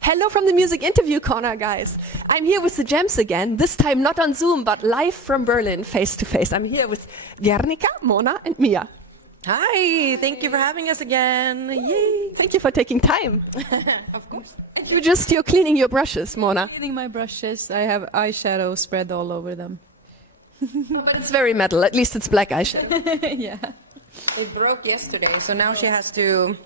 Hello from the Music Interview Corner, guys. I'm here with the Gems again, this time not on Zoom, but live from Berlin, face to face. I'm here with Guernica, Mona, and Mia. Hi, thank you for having us again. Yay! Thank you for taking time. Of course. And you're cleaning your brushes, Mona. Cleaning my brushes. I have eyeshadow spread all over them. But it's very metal, at least it's black eyeshadow. Yeah. It broke yesterday, so now she has to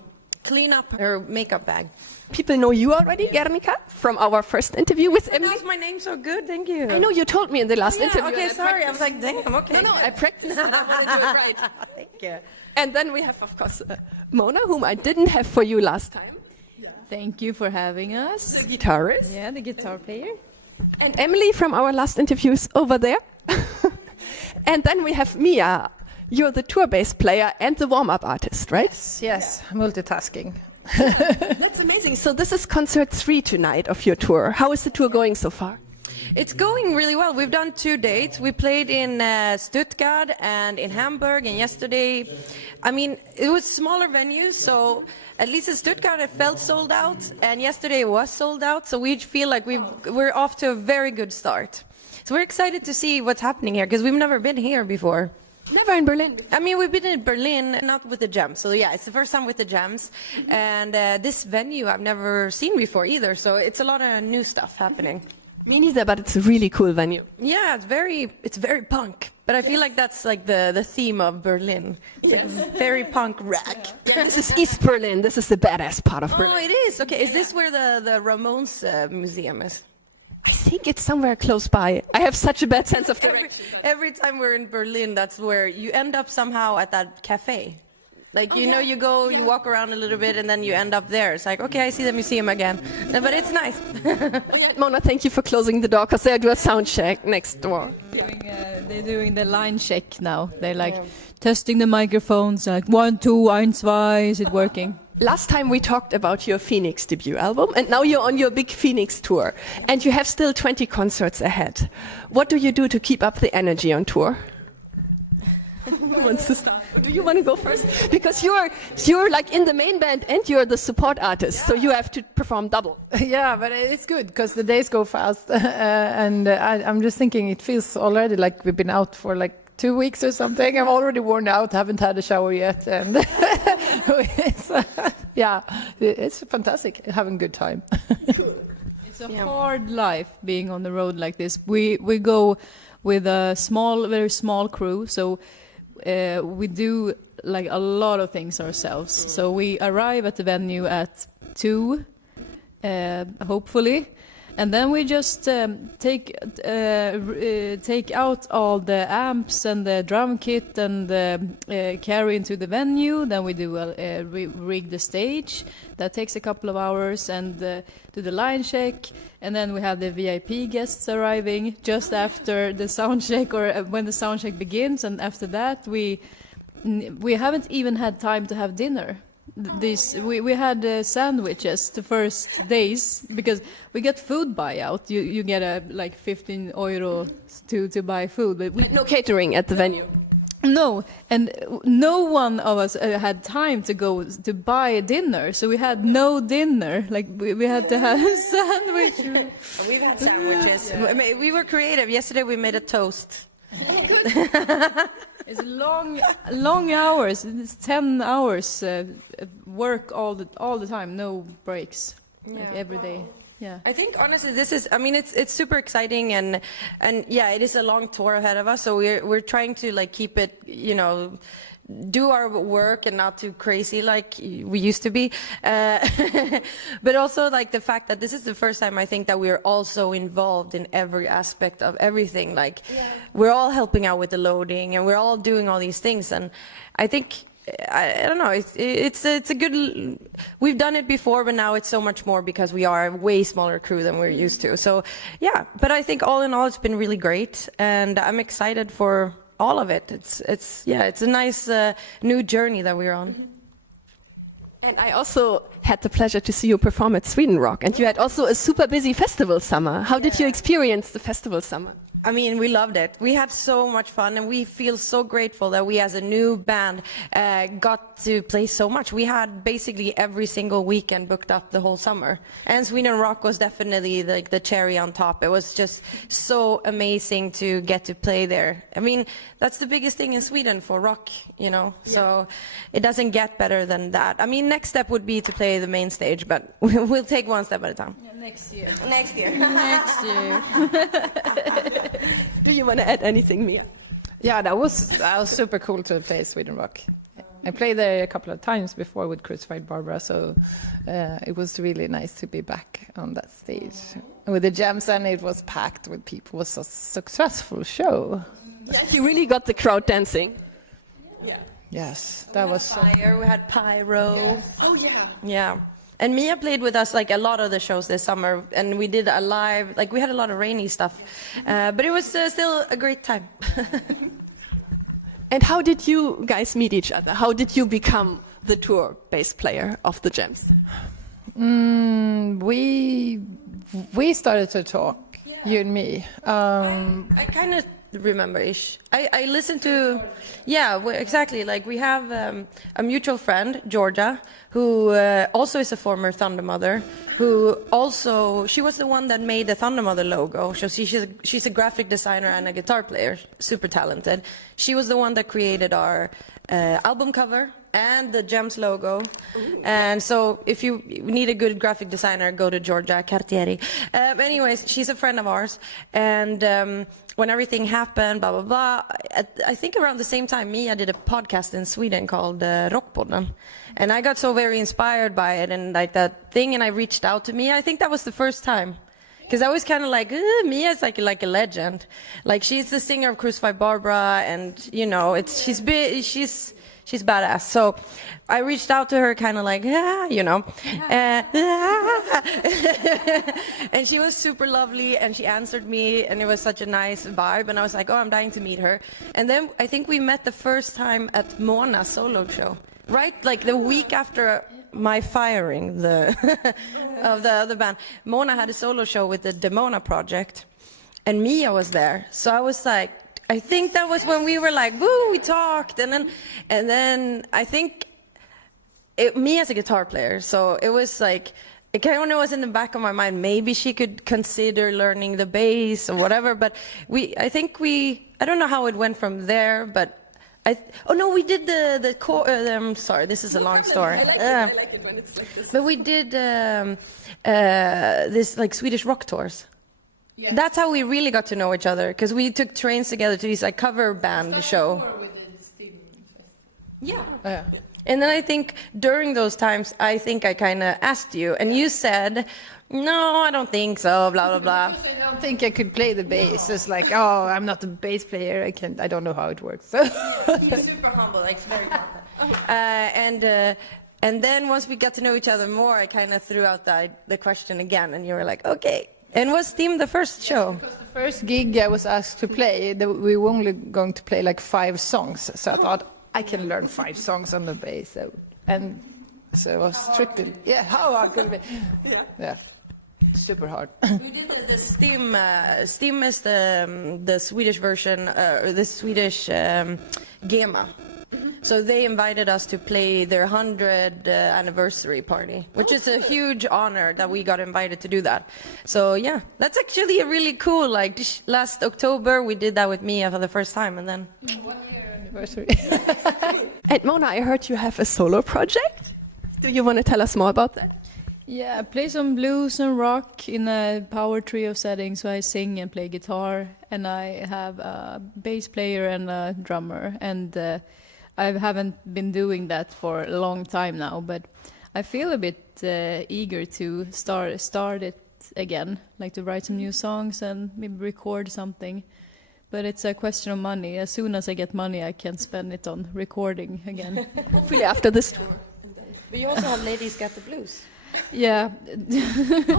clean up her makeup bag. People know you already, Guernica, from our first interview with You Emily. pronounced my name so good, thank you. I know you told me in the last interview. Okay, and I sorry, I was like, damn, okay. No, I practiced. I wanted to do it right. Thank you. And then we have, of course, Mona, whom I didn't have for you last time. Thank you for having us. The guitarist. Yeah, the guitar player. And Emily from our last interviews over there. And then we have Mia. You're the tour bass player and the warm-up artist, right? Yes, multitasking. That's amazing. So this is concert 3 tonight of your tour. How is the tour going so far? It's going really well. We've done 2 dates. We played in Stuttgart and in Hamburg, and yesterday, I mean, it was smaller venues, so at least in Stuttgart it felt sold out, and yesterday it was sold out, so we feel like we're off to a very good start. So we're excited to see what's happening here, because we've never been here before. Never in Berlin. I mean, we've been in Berlin, not with the Gems. So yeah, it's the first time with the Gems. And this venue I've never seen before either, so it's a lot of new stuff happening. Me neither, but it's a really cool venue. Yeah, it's very punk. But I feel like that's like the theme of Berlin. It's like very punk rock. This is East Berlin. This is the badass part of Oh, Berlin. it is. Okay, is this where the Ramones museum is? I think it's somewhere close by. I have such a bad sense of direction. Every time we're in Berlin, that's where you end up somehow at that cafe. Like, you know, you go, you walk around a little bit, and then you end up there. It's like, okay, I see the museum again. No, but it's nice. Oh, yeah, Mona, thank you for closing the door, because they do a sound check next door. They're doing the line check now. They're like testing the microphones, like 1, 2, 1, 2, is it working? Last time we talked about your Phoenix debut album, and now you're on your big Phoenix tour, and you have still 20 concerts ahead. What do you do to keep up the energy on tour? Who wants to start? Do you want to go first? Because you're like in the main band and you're the support artist, so you have to perform double. Yeah, but it's good because the days go fast. And I'm just thinking it feels already like we've been out for like 2 weeks or something. I'm already worn out, haven't had a shower yet. And it's fantastic, having a good time. It's a hard life being on the road like this. We go with a very small crew, so we do like a lot of things ourselves. So we arrive at the venue at 2, hopefully, and then we just take out all the amps and the drum kit and carry into the venue. Then we do rig the stage. That takes a couple of hours, and do the line check, and then we have the VIP guests arriving just after the sound check, or when the sound check begins. And after that, we haven't even had time to have dinner. We had sandwiches the first days because we get food buyout. You get like 15 euro to buy food, but No catering at the venue. no, and no one of us had time to go to buy dinner, so we had no dinner. Like we had to have a sandwich. We've had sandwiches. Yeah. We were creative. Yesterday we made a toast. It's long hours. It's 10 hours work all the time, no breaks, like every day. Yeah. I think honestly, it's super exciting, and yeah, it is a long tour ahead of us. So we're trying to like keep it, do our work and not too crazy like we used to be. But also like the fact that this is the first time I think that we're also involved in every aspect of everything. Like we're all helping out with the loading, and we're all doing all these things. And I think, I don't know, it's a good, we've done it before, but now it's so much more because we are a way smaller crew than we're used to. So yeah, but I think all in all it's been really great, and I'm excited for all of it. It's a nice new journey that we're on. And I also had the pleasure to see you perform at Sweden Rock, and you had also a super busy festival summer. How did you experience the festival summer? I mean, we loved it. We had so much fun, and we feel so grateful that we, as a new band, got to play so much. We had basically every single weekend booked up the whole summer, and Sweden Rock was definitely like the cherry on top. It was just so amazing to get to play there. I mean, that's the biggest thing in Sweden for rock, you know. Yeah. So it doesn't get better than that. I mean, next step would be to play the main stage, but we'll take one step at a time. Yeah, next year. Next year. Next year. Do you want to add anything, Mia? Yeah, that was super cool to play Sweden Rock. I played there a couple of times before with Crucified Barbara, so it was really nice to be back on that stage. With the jams, and it was packed with people. It was a successful show. Yeah, you really got the crowd dancing. Yeah. Yes, that was fire. We had pyro. Oh, yeah. Yeah. And Mia played with us like a lot of the shows this summer, and we did a live, like we had a lot of rainy stuff, but it was still a great time. And how did you guys meet each other? How did you become the tour bass player of the Gems? We started to talk, you and me. I kind of remember-ish. I listened to, exactly. Like we have a mutual friend, Georgia, who also is a former Thunder Mother, who also, she was the one that made the Thunder Mother logo. So she's a graphic designer and a guitar player, super talented. She was the one that created our album cover and the Gems logo. And so if you need a good graphic designer, go to Georgia Cartieri. Anyways, she's a friend of ours. And when everything happened, blah, blah, blah, I think around the same time, Mia did a podcast in Sweden called Rockpodden. And I got so very inspired by it and like that thing, and I reached out to Mia. I think that was the first time. Because I was kind of like, Mia's like a legend. Like, she's the singer of Crucified Barbara, and, you know, she's badass. So I reached out to her kind of like, you know. And she was super lovely, and she answered me, and it was such a nice vibe. And I was like, oh, I'm dying to meet her. And then I think we met the first time at Mona's solo show, right? Like the week after my firing of the other band. Mona had a solo show with the Demona project, and Mia was there. So I was like, I think that was when we were like, woo, we talked, and then I think Mia's a guitar player, so it was like, it kind of was in the back of my mind, maybe she could consider learning the bass or whatever, but I don't know how it went from there, but we did the core. I'm sorry, this is a long story. I like it when it's like this. But we did this like Swedish rock tours. Yes. That's how we really got to know each other, because we took trains together to these like cover band show. Yeah. And then I think during those times, I think I kind of asked you, and you said, no, I don't think so, blah, blah, blah. I don't think I could play the bass. It's like, oh, I'm not a bass player. I don't know how it works. So. He's super humble, like very confident. And then once we got to know each other more, I kind of threw out the question again, and you were like, okay. And was Steam the first show? Because the first gig I was asked to play, we were only going to play like 5 songs. So I thought, I can learn 5 songs on the bass. And so I was strictly, how hard could it be? Yeah. Super hard. We did the Steam. Steam is the Swedish version, or the Swedish GEMA. So they invited us to play their 100th anniversary party, which is a huge honor that we got invited to do that. So yeah, that's actually a really cool. Like last October, we did that with Mia for the first time, and then 1 year anniversary. And Mona, I heard you have a solo project. Do you want to tell us more about that? Yeah, I play some blues and rock in a power trio setting, so I sing and play guitar, and I have a bass player and a drummer, and I haven't been doing that for a long time now, but I feel a bit eager to start it again, like to write some new songs and maybe record something. But it's a question of money. As soon as I get money, I can spend it on recording again. Hopefully after this tour. But you also have Ladies Got the Blues. Yeah.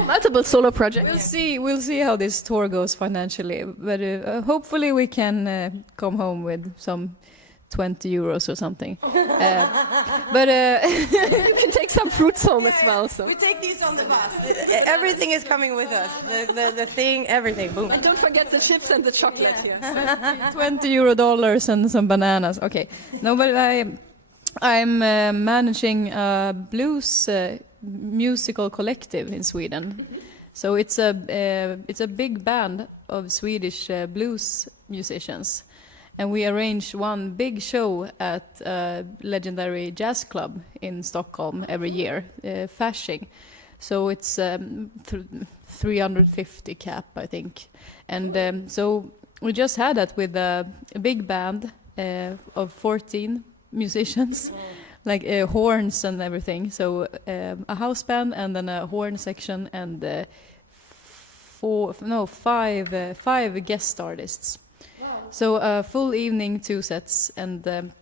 Multiple solo projects. We'll see how this tour goes financially, but hopefully we can come home with some 20 euros or something. But You can take some fruits home as well. So. We take these on the bus. Everything is coming with us. The thing, everything. Boom. And don't forget the chips and the chocolate here. $20 and some bananas. Okay. No, but I'm managing a blues musical collective in Sweden. So it's a big band of Swedish blues musicians, and we arrange one big show at a legendary jazz club in Stockholm every year, Fasching. So it's 350 cap, I think, and so we just had that with a big band of 14 musicians. Like horns and everything. So a house band and then a horn section and five guest artists. Wow. So a full evening, 2 sets, and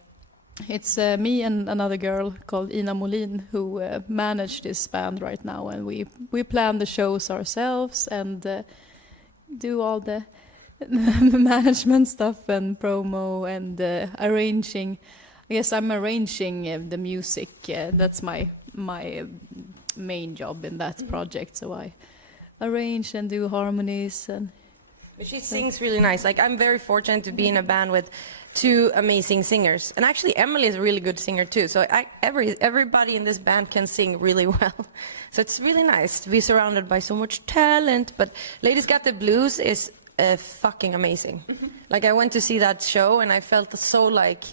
it's me and another girl called Ina Molin who manage this band right now, and we plan the shows ourselves and do all the management stuff and promo and arranging. Yes, I'm arranging the music. That's my main job in that project. So I arrange and do harmonies and. But she sings really nice. Like, I'm very fortunate to be in a band with 2 amazing singers, and actually Emily is a really good singer too. So everybody in this band can sing really well. So it's really nice to be surrounded by so much talent. But Ladies Got the Blues is fucking amazing. Like, I went to see that show and I felt so like.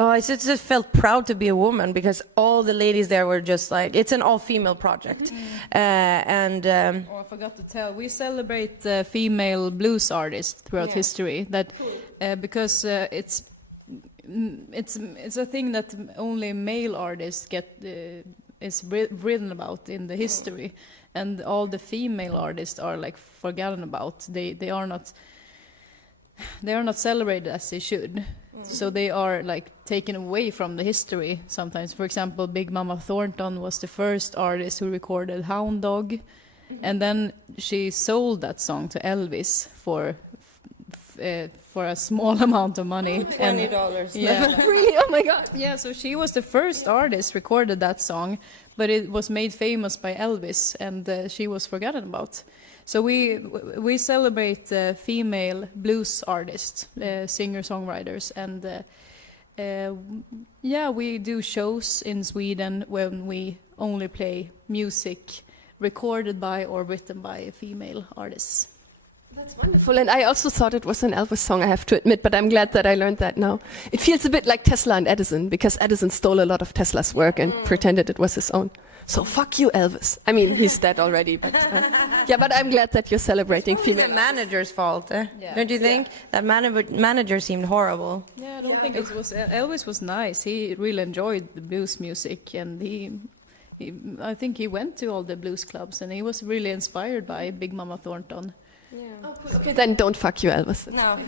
Oh, I just felt proud to be a woman because all the ladies there were just like, it's an all-female project. I forgot to tell, we celebrate female blues artists throughout history. That because it's a thing that only male artists get is written about in the history, and all the female artists are like forgotten about. They are not celebrated as they should. So they are like taken away from the history sometimes. For example, Big Mama Thornton was the first artist who recorded Hound Dog, and then she sold that song to Elvis for a small amount of money. $20. Yeah. Really? Oh my God. Yeah, so she was the first artist recorded that song, but it was made famous by Elvis, and she was forgotten about. So we celebrate female blues artists, singer-songwriters, and we do shows in Sweden when we only play music recorded by or written by female artists. That's wonderful, and I also thought it was an Elvis song, I have to admit, but I'm glad that I learned that now. It feels a bit like Tesla and Edison, because Edison stole a lot of Tesla's work and pretended it was his own. So fuck you, Elvis. I mean, he's dead already, but but I'm glad that you're celebrating female. The manager's fault, don't you think? That manager seemed horrible. Yeah, I don't think it was. Elvis was nice. He really enjoyed the blues music, and I think he went to all the blues clubs, and he was really inspired by Big Mama Thornton. Yeah. Oh, cool. Okay, then don't fuck you, Elvis. No.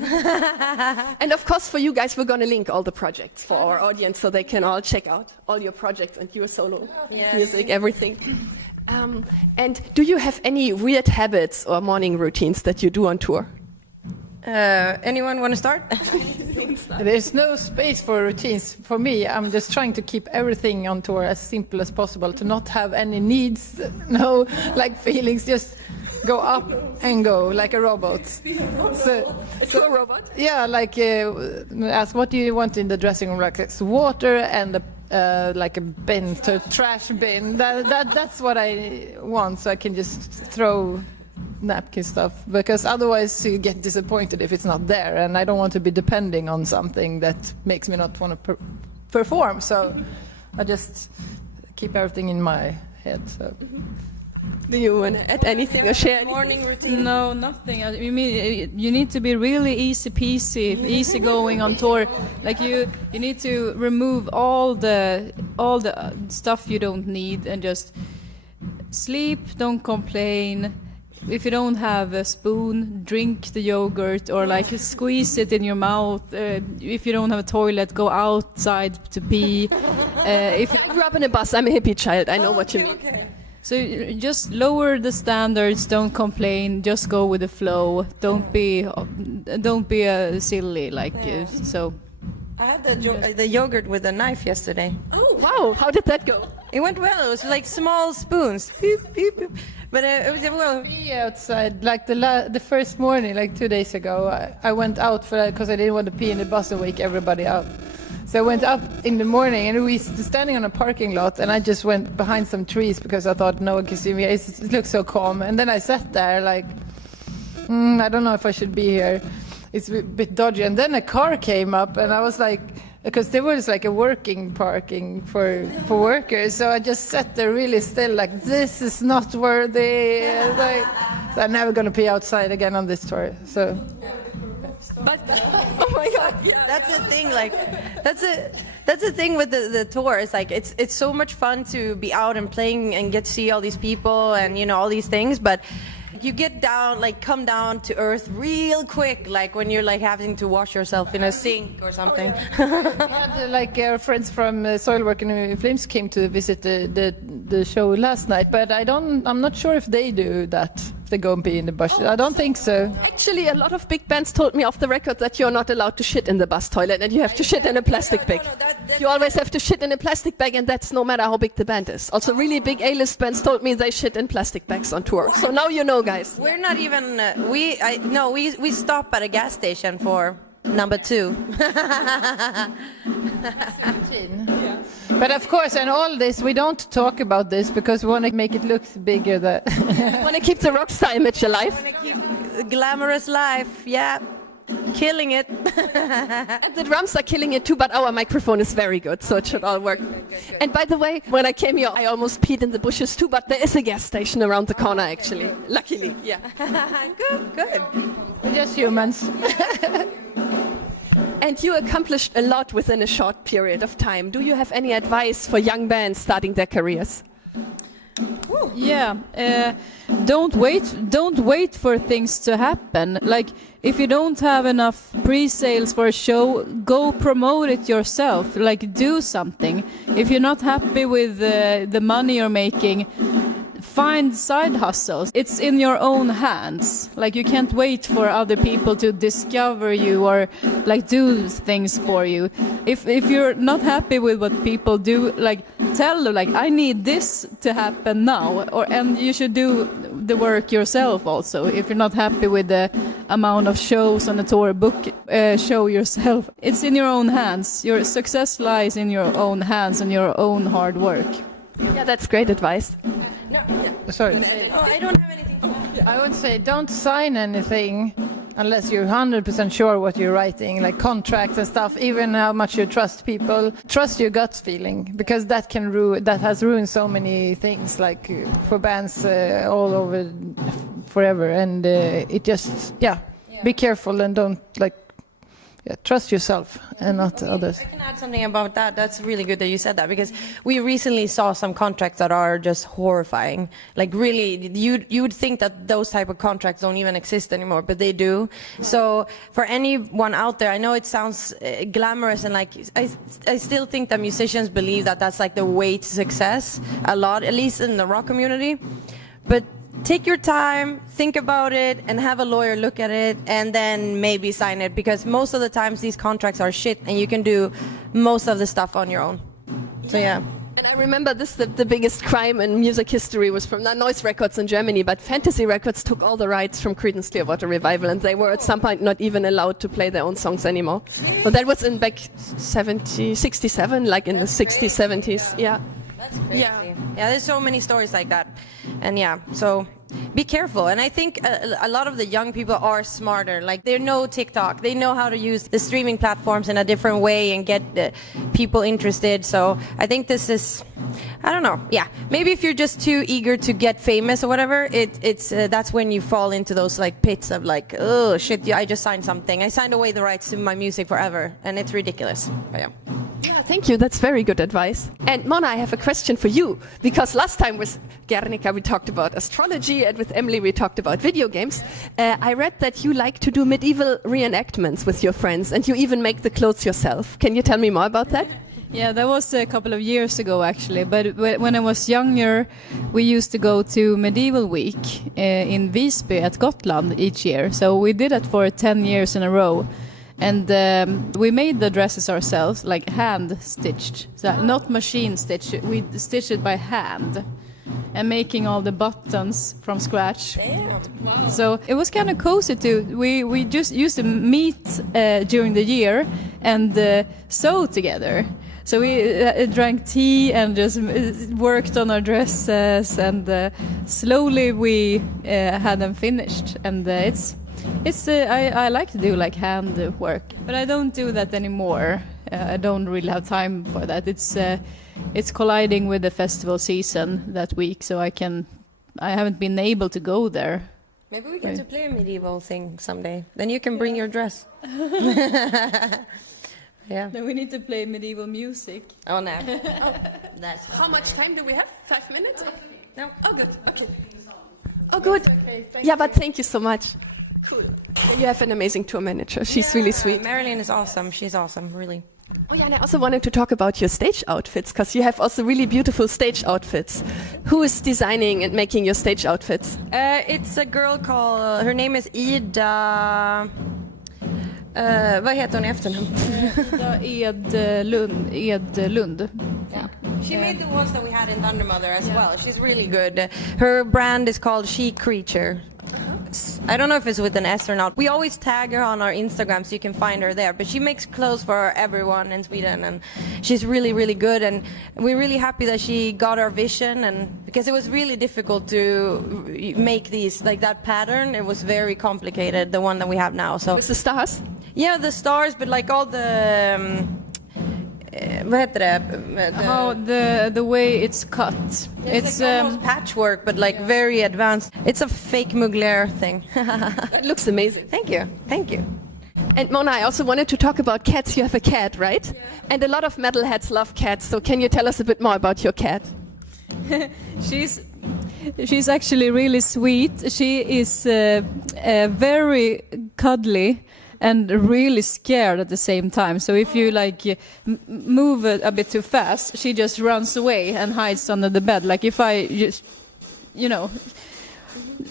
And of course, for you guys, we're going to link all the projects for our audience so they can all check out all your projects and your solo music, everything. And do you have any weird habits or morning routines that you do on tour? Anyone want to start? There's no space for routines. For me, I'm just trying to keep everything on tour as simple as possible, to not have any needs, no like feelings, just go up and go like a robot. So a robot? Yeah, like ask what do you want in the dressing room? Like it's water and like a bin, trash bin. That's what I want, so I can just throw napkin stuff, because otherwise you get disappointed if it's not there, and I don't want to be depending on something that makes me not want to perform. So I just keep everything in my head. So. Do you want to add anything or share? Morning routine? No, nothing. I mean, you need to be really easy peasy, easy going on tour. Like you need to remove all the stuff you don't need and just sleep. Don't complain. If you don't have a spoon, drink the yogurt or like squeeze it in your mouth. If you don't have a toilet, go outside to pee. If I grew up in a bus. I'm a hippie child. I know what you mean. Okay. So just lower the standards. Don't complain. Just go with the flow. Don't be silly. Like so. I had the yogurt with a knife yesterday. Oh, wow. How did that go? It went well. It was like small spoons. Beep, beep, beep. But it was well. Be outside, like the first morning, like 2 days ago, I went out for that because I didn't want to pee in the bus and wake everybody up. So I went up in the morning and we standing on a parking lot and I just went behind some trees because I thought no one can see me. It looks so calm. And then I sat there like, I don't know if I should be here. It's a bit dodgy. And then a car came up and I was like, because there was like a working parking for workers. So I just sat there really still like, this is not worthy. Like, so I'm never going to pee outside again on this tour. So. But oh my god, that's the thing. Like, that's the thing with the tour. It's like it's so much fun to be out and playing and get to see all these people and all these things. But you get down, like come down to earth real quick, like when you're like having to wash yourself in a sink or something. Like our friends from Soilwork and Flames came to visit the show last night, but I'm not sure if they do that. If they go and pee in the bush, I don't think so. Actually, a lot of big bands told me off the record that you're not allowed to shit in the bus toilet and you have to shit in a plastic bag. You always have to shit in a plastic bag, and that's no matter how big the band is. Also, really big A-list bands told me they shit in plastic bags on tour. So now you know, guys. We're not even. We stop at a gas station for number 2. But of course, and all this, we don't talk about this because we want to make it look bigger. That Want to keep the rock star image alive. Want to keep a glamorous life, yeah, killing it. And the drums are killing it too, but our microphone is very good, so it should all work. And by the way, when I came here, I almost peed in the bushes too, but there is a gas station around the corner, actually. Luckily, yeah. Good. we're just humans. And you accomplished a lot within a short period of time. Do you have any advice for young bands starting their careers? Yeah, don't wait for things to happen. Like, if you don't have enough pre-sales for a show, go promote it yourself. Like, do something. If you're not happy with the money you're making, find side hustles. It's in your own hands. Like, you can't wait for other people to discover you or like do things for you. If you're not happy with what people do, like, tell them, like, I need this to happen now, and you should do the work yourself also. If you're not happy with the amount of shows on a tour, book show yourself. It's in your own hands. Your success lies in your own hands and your own hard work. Yeah, that's great advice. No, Sorry. Oh, I don't have anything. I would say don't sign anything unless you're 100% sure what you're writing, like contracts and stuff, even how much you trust people. Trust your gut feeling, because that has ruined so many things, like for bands all over forever. And it just, be careful and don't trust yourself and not others. I can add something about that. That's really good that you said that, because we recently saw some contracts that are just horrifying. Like, really, you would think that those type of contracts don't even exist anymore, but they do. So for anyone out there, I know it sounds glamorous, and like I still think that musicians believe that that's like the way to success a lot, at least in the rock community. But take your time, think about it, and have a lawyer look at it, and then maybe sign it, because most of the times these contracts are shit, and you can do most of the stuff on your own. So yeah. And I remember the biggest crime in music history was from Noise Records in Germany, but Fantasy Records took all the rights from Creedence Clearwater Revival, and they were at some point not even allowed to play their own songs anymore. Well, that was in back 67, like in the 60s, 70s. Yeah. That's crazy. Yeah, there's so many stories like that. And so be careful. And I think a lot of the young people are smarter. Like, they know TikTok. They know how to use the streaming platforms in a different way and get people interested. So I think this is, I don't know. Yeah, maybe if you're just too eager to get famous or whatever, it's that's when you fall into those like pits of like, oh shit, I just signed something. I signed away the rights to my music forever, and it's ridiculous. But Yeah, thank you. That's very good advice. And Mona, I have a question for you, because last time with Guernica we talked about astrology, and with Emily we talked about video games. I read that you like to do medieval reenactments with your friends, and you even make the clothes yourself. Can you tell me more about that? Yeah, that was a couple of years ago actually, but when I was younger we used to go to Medieval Week in Visby at Gotland each year, so we did it for 10 years in a row. And we made the dresses ourselves, like hand stitched, so not machine stitched. We stitched it by hand, and making all the buttons from scratch. Damn. So it was kind of cozy too. We just used to meet during the year and sew together. So we drank tea and just worked on our dresses, and slowly we had them finished. And I like to do like hand work, but I don't do that anymore. I don't really have time for that. It's colliding with the festival season that week, so I haven't been able to go there. Maybe we get to play a medieval thing someday. Then you can bring your dress. Yeah. Then we need to play medieval music. Oh no. That's How much time do we have? 5 minutes? no. Oh, good. Okay. Oh, good. Yeah, but thank you so much. Cool. You have an amazing tour manager. She's really sweet. Marilyn is awesome. She's awesome, really. Oh, yeah, and I also wanted to talk about your stage outfits, because you have also really beautiful stage outfits. Who is designing and making your stage outfits? It's a girl called, her name is Ida. Vad heter hon i efternamn? Edlund. Yeah. She made the ones that we had in Thundermother as well. She's really good. Her brand is called She Creature. I don't know if it's with an S or not. We always tag her on our Instagram so you can find her there. But she makes clothes for everyone in Sweden, and she's really, really good. And we're really happy that she got our vision, and because it was really difficult to make these, like that pattern. It was very complicated, the one that we have now. So With the stars? yeah, the stars, but like all the vad heter det? How the way it's cut. It's like almost patchwork, but like very advanced. It's a fake Mugler thing. It looks amazing. Thank you, thank you. And Mona, I also wanted to talk about cats. You have a cat, right? Yeah. And a lot of metalheads love cats. So can you tell us a bit more about your cat? She's actually really sweet. She is very cuddly and really scared at the same time. So if you like move a bit too fast, she just runs away and hides under the bed. Like if I just,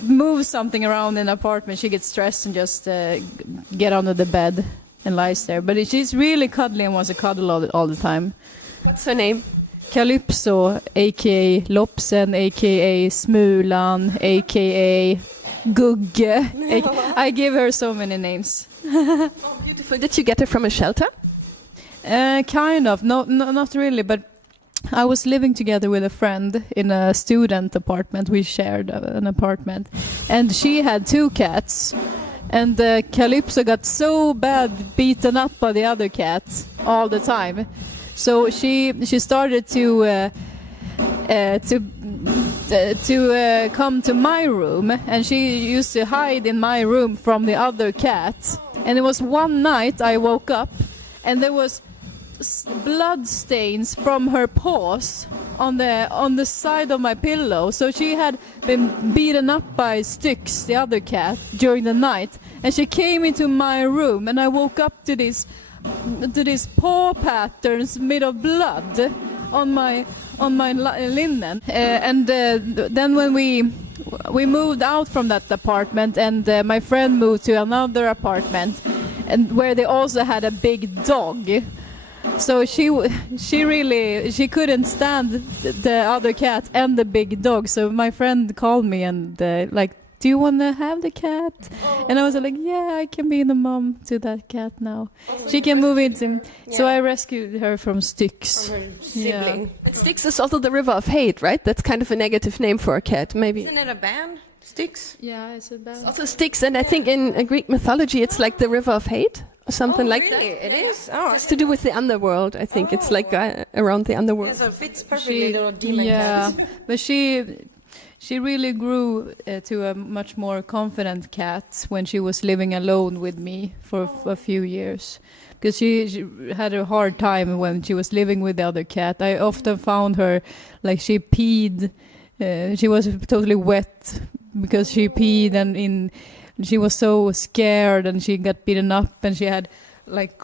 move something around in the apartment, she gets stressed and just get under the bed and lies there. But she's really cuddly and wants to cuddle all the time. What's her name? Calypso, aka Lopsen, aka Smulan, aka Gugge. I give her so many names. Oh, beautiful. Did you get her from a shelter? Kind of. No, not really, but I was living together with a friend in a student apartment. We shared an apartment, and she had 2 cats. And Calypso got so bad beaten up by the other cat all the time. So she started to come to my room, and she used to hide in my room from the other cat. And it was one night I woke up, and there was blood stains from her paws on the side of my pillow. So she had been beaten up by Styx, the other cat, during the night, and she came into my room, and I woke up to these paw patterns made of blood on my linen. Then when we moved out from that apartment, and my friend moved to another apartment, and where they also had a big dog. So she couldn't stand the other cat and the big dog. So my friend called me and like, do you want to have the cat? And I was like, yeah, I can be the mom to that cat now. She can move into. So I rescued her from Styx. From her sibling. Yeah. And Styx is also the river of hate, right? That's kind of a negative name for a cat, maybe. Isn't it a band? Styx? Yeah, it's about. Also Styx, and I think in Greek mythology it's like the river of hate or something like really? that. It is? Oh, It's to do with the underworld, I think. It's like around the underworld. so it fits perfectly, little demon Yeah, cat. but she really grew to a much more confident cat when she was living alone with me for a few years. Because she had a hard time when she was living with the other cat. I often found her, like she peed, she was totally wet because she peed, and she was so scared, and she got beaten up, and she had like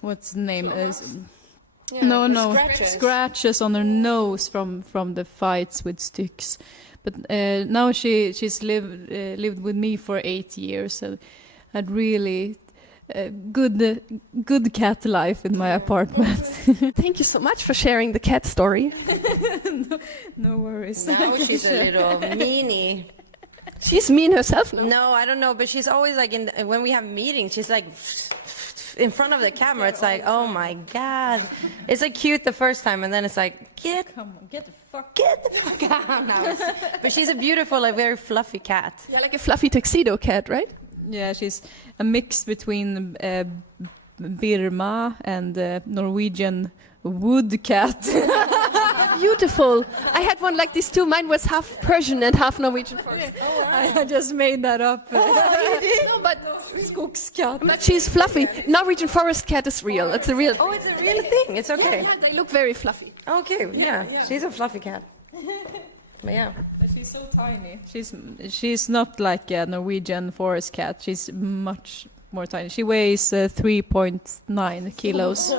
what's the name? No, scratches on her nose from the fights with Styx. But now she's lived with me for 8 years, and had really good cat life in my apartment. Thank you so much for sharing the cat story. No worries. Now she's a little meanie. She's mean herself now. No, I don't know, but she's always like when we have meetings, she's like in front of the camera. It's like, oh my god, it's like cute the first time, and then it's like, get the fuck out now. But she's a beautiful, like very fluffy cat. Yeah, like a fluffy tuxedo cat, right? Yeah, she's a mix between Birma and Norwegian wood cat. Beautiful. I had one like this too. Mine was half Persian and half Norwegian forest. I just made that up. No, but Skogskat. but she's fluffy. Norwegian forest cat is real. It's a real. Oh, it's a real thing. It's okay. Yeah, they look very fluffy. Okay, yeah, she's a fluffy cat. But yeah. She's so tiny. She's not like a Norwegian forest cat. She's much more tiny. She weighs 3.9 kilos.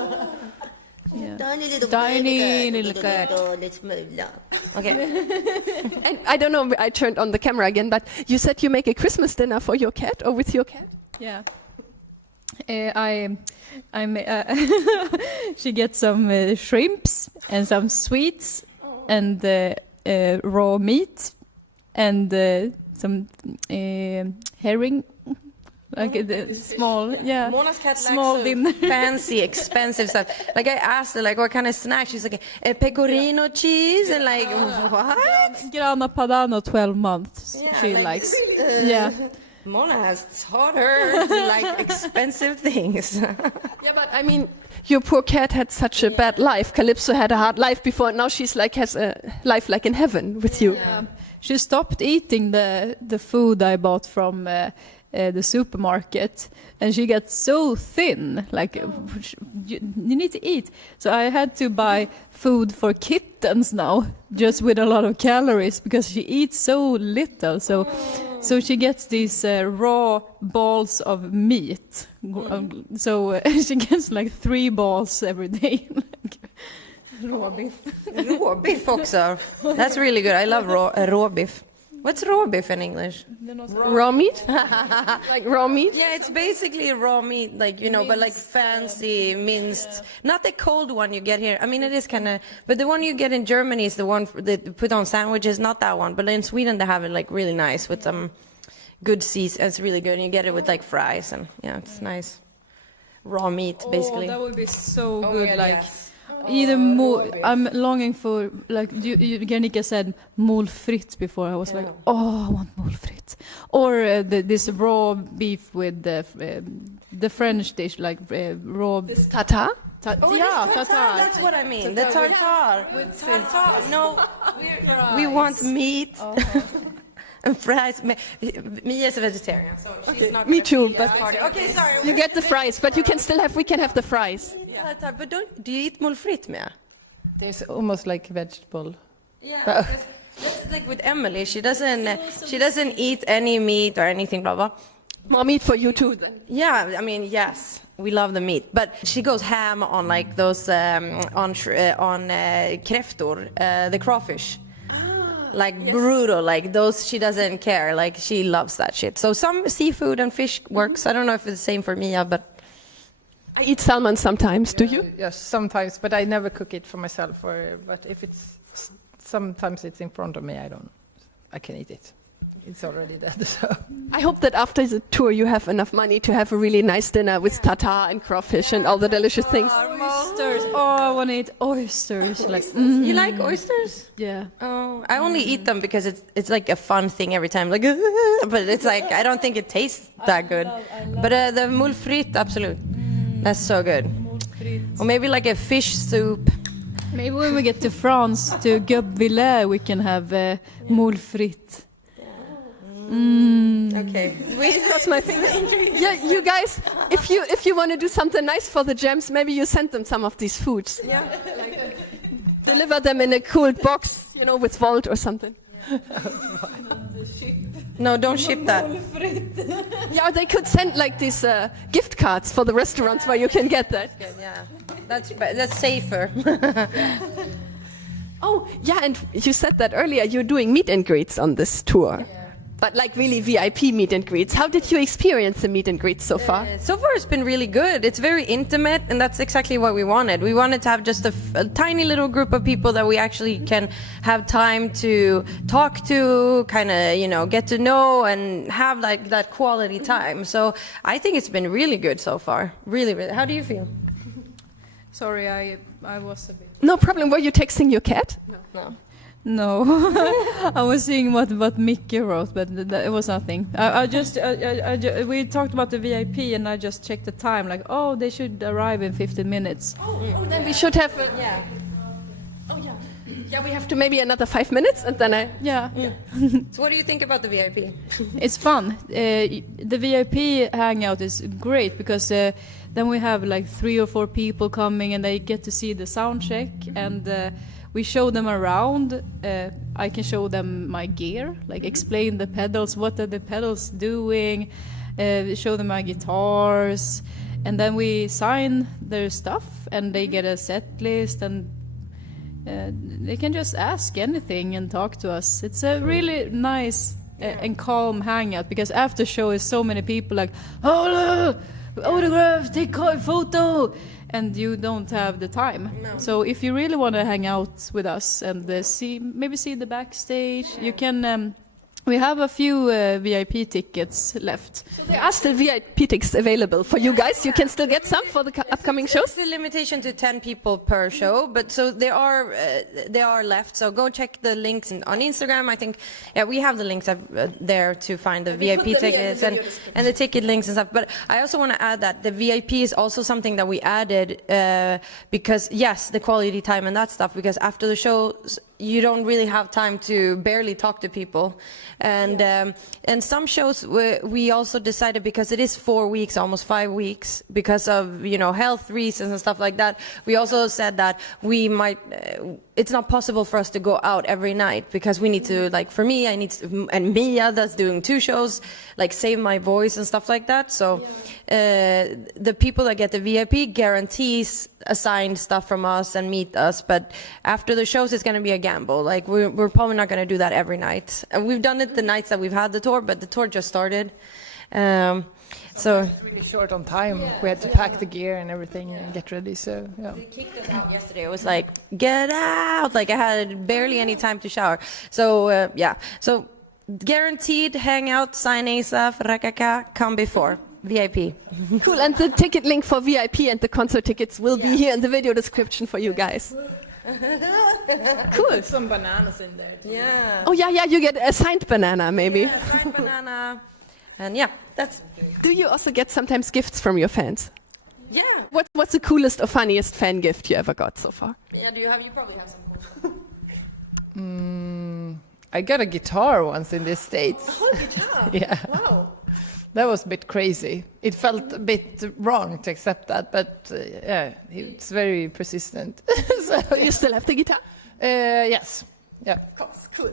Yeah. Tiny little cat. Okay. And I don't know. I turned on the camera again, but you said you make a Christmas dinner for your cat or with your cat. Yeah. She gets some shrimps and some sweets and raw meat and some herring. Like small, yeah. Mona's cat small likes dinner. fancy, expensive stuff. Like I asked her, like, what kind of snack? She's like, pecorino cheese, and like, what? Grana Padano, 12 months. Yeah, She like, likes. Yeah. Mona has taught her to like expensive things. Yeah, but I mean, your poor cat had such a bad life. Calypso had a hard life before, and now she's like has a life like in heaven with you. Yeah. She stopped eating the food I bought from the supermarket, and she got so thin. Like you need to eat. So I had to buy food for kittens now, just with a lot of calories because she eats so little. So she gets these raw balls of meat. So she gets like 3 balls every day. Råbiff. Råbiff också. That's really good. I love råbiff. What's råbiff in English? Raw meat? Like raw meat? Yeah, it's basically raw meat, like, you know, but like fancy minced. Not the cold one you get here. I mean, it is kind of, but the one you get in Germany is the one they put on sandwiches, not that one. But in Sweden they have it like really nice with some good seasoning. It's really good. And you get it with like fries, and yeah, it's nice. Raw meat, basically. Oh, that would be so Oh, good. yeah, Like yes. either I'm longing for, like Guernica said, molfritt before. I was like, oh, I want molfritt. Or this raw beef with the French dish, like raw. This tartar? Oh, yeah, this tartar. That's what I mean. The tartar. With tartar. No, we want meat. And fries. Mia is a vegetarian, so she's not. Me too, but Okay, sorry. you get the fries, but you can still have. We can have the fries. Yeah, but do you eat molfritt, Mia? There's almost like vegetable. Yeah, that's like with Emily. She doesn't eat any meat or anything, blah blah. More meat for you too, then. Yeah, I mean, yes, we love the meat, but she goes ham on like those on kräftor, the crawfish. Like brutal, like those she doesn't care, like she loves that shit. So some seafood and fish works. I don't know if it's the same for Mia, but I eat salmon sometimes. Do you? Yes, sometimes, but I never cook it for myself. But if sometimes it's in front of me, I can eat it. It's already dead. So. I hope that after the tour you have enough money to have a really nice dinner with tartar and crawfish and all the delicious things. Oysters. Oh, I want to eat oysters. Like, you like oysters? yeah. Oh, I only eat them because it's like a fun thing every time. Like, but it's like I don't think it tastes that good. But the molfritt, absolute, that's so good. Or maybe like a fish soup. Maybe when we get to France, to Guebwiller, we can have molfritt. Okay. That's my favorite. Yeah, you guys, if you want to do something nice for the gems, maybe you send them some of these foods. Yeah. Deliver them in a cooled box, you know, with Volt or something. No, don't ship that. Yeah, they could send like these gift cards for the restaurants where you can get that. Yeah, that's safer. Oh, yeah, and you said that earlier. You're doing meet and greets on this tour. But like really VIP meet and greets. How did you experience the meet and greets so far? So far it's been really good. It's very intimate, and that's exactly what we wanted. We wanted to have just a tiny little group of people that we actually can have time to talk to, kind of, you know, get to know and have like that quality time. So I think it's been really good so far. Really, really. How do you feel? Sorry, I was a bit... No problem. Were you texting your cat? No. No, I was seeing what Mickey wrote, but it was nothing. We talked about the VIP, and I just checked the time. Like, oh, they should arrive in 15 minutes. Oh, then we should have. Yeah. Oh yeah. Yeah, we have to maybe another 5 minutes, and then I. Yeah. So what do you think about the VIP? It's fun. The VIP hangout is great because then we have like 3 or 4 people coming, and they get to see the sound check, and we show them around. I can show them my gear, like explain the pedals, what are the pedals doing, show them my guitars, and then we sign their stuff, and they get a set list, and they can just ask anything and talk to us. It's a really nice and calm hangout, because after show is so many people like, oh, autograph, take a photo, and you don't have the time. No. So if you really want to hang out with us and see the backstage, you can. We have a few VIP tickets left. So there are still VIP tickets available for you guys. You can still get some for the upcoming shows. It's the limitation to 10 people per show, but so there are left. So go check the links on Instagram. I think we have the links there to find the VIP tickets and the ticket links and stuff. But I also want to add that the VIP is also something that we added because yes, the quality time and that stuff. Because after the show, you don't really have time to barely talk to people, and some shows we also decided, because it is 4 weeks, almost 5 weeks, because of health reasons and stuff like that. We also said that we might. It's not possible for us to go out every night, because we need to, like, for me, I need to, and Mia that's doing 2 shows, like, save my voice and stuff like that. So the people that get the VIP guarantees assigned stuff from us and meet us, but after the shows it's going to be a gamble. Like, we're probably not going to do that every night. And we've done it the nights that we've had the tour, but the tour just started. So it's really short on time. We had to pack the gear and everything and get ready. So yeah. They kicked us out yesterday. It was like, get out! Like, I had barely any time to shower. So so guaranteed hangout, sign ASAP, rakaka, come before. VIP. Cool, and the ticket link for VIP and the concert tickets will be here in the video description for you guys. Cool. Put some bananas in there too. Yeah. Oh yeah, you get a signed banana maybe. Yeah, signed banana. And yeah, that's... Do you also get sometimes gifts from your fans? Yeah. What's the coolest or funniest fan gift you ever got so far? Yeah, you probably have some cool stuff. I got a guitar once in the States. A whole guitar? Yeah. Wow. That was a bit crazy. It felt a bit wrong to accept that, but it's very persistent. So you still have the guitar? Yes. Yeah. Of course. Cool.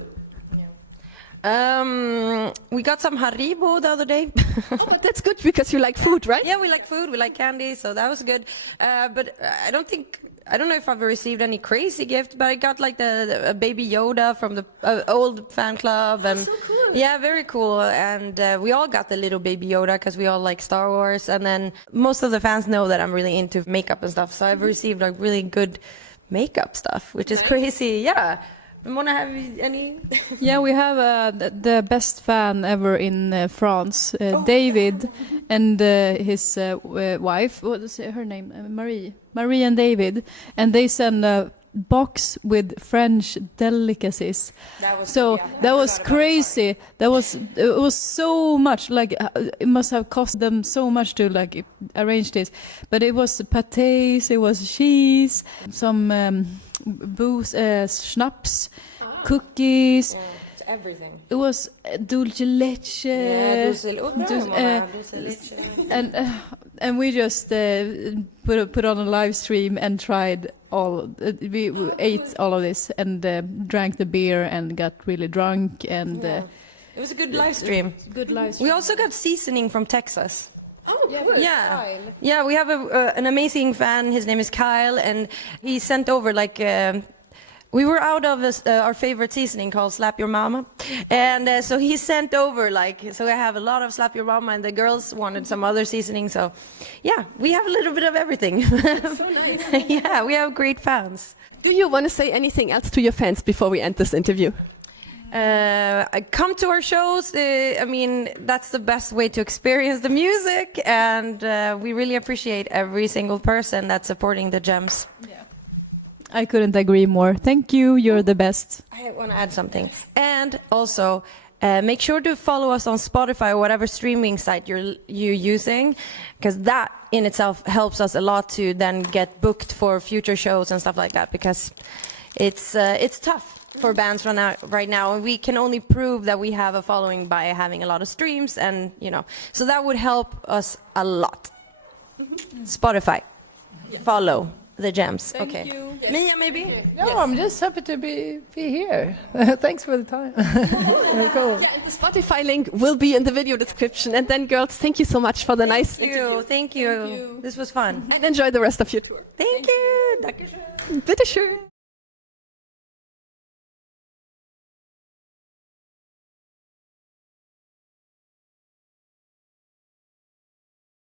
We got some Haribo the other day. Oh, but that's good because you like food, right? Yeah, we like food, we like candy, so that was good. But I don't know if I've received any crazy gift, but I got like a baby Yoda from the old fan club, and so cool. Yeah, very cool. And we all got the little baby Yoda because we all like Star Wars. And then most of the fans know that I'm really into makeup and stuff, so I've received like really good makeup stuff, which is crazy. Yeah. Want to have any? Yeah, we have the best fan ever in France, David, and his wife. What is her name? Marie and David, and they send a box with French delicacies. That was crazy. It was so much. Like, it must have cost them so much to like arrange this. But it was pâtés, it was cheese, some booze, schnapps, cookies. Yeah, everything. It was dulce leche. Yeah, dulce leche. And we just put on a live stream and tried we ate all of this and drank the beer and got really drunk, and it was a good live stream. Good live stream. We also got seasoning from Texas. Oh, cool. Yeah, we have an amazing fan. His name is Kyle, and he sent over like we were out of our favorite seasoning called Slap Your Mama, and so he sent over so I have a lot of Slap Your Mama, and the girls wanted some other seasoning. So, yeah, we have a little bit of everything. So nice. Yeah, we have great fans. Do you want to say anything else to your fans before we end this interview? Come to our shows. I mean, that's the best way to experience the music, and we really appreciate every single person that's supporting the Gems. I couldn't agree more. Thank you. You're the best. I want to add something. And also, make sure to follow us on Spotify or whatever streaming site you're using, because that in itself helps us a lot to then get booked for future shows and stuff like that, because it's tough for bands right now, and we can only prove that we have a following by having a lot of streams, and so that would help us a lot. Spotify. Follow the Gems. Thank okay. you. Mia, maybe? No, I'm just happy to be here. Thanks for the time. Cool. Yeah, and the Spotify link will be in the video description. And then, girls, thank you so much for the nice interview. Thank you. This was fun. And enjoy the rest of your tour. Thank you. Dankeschön. Bitteschön.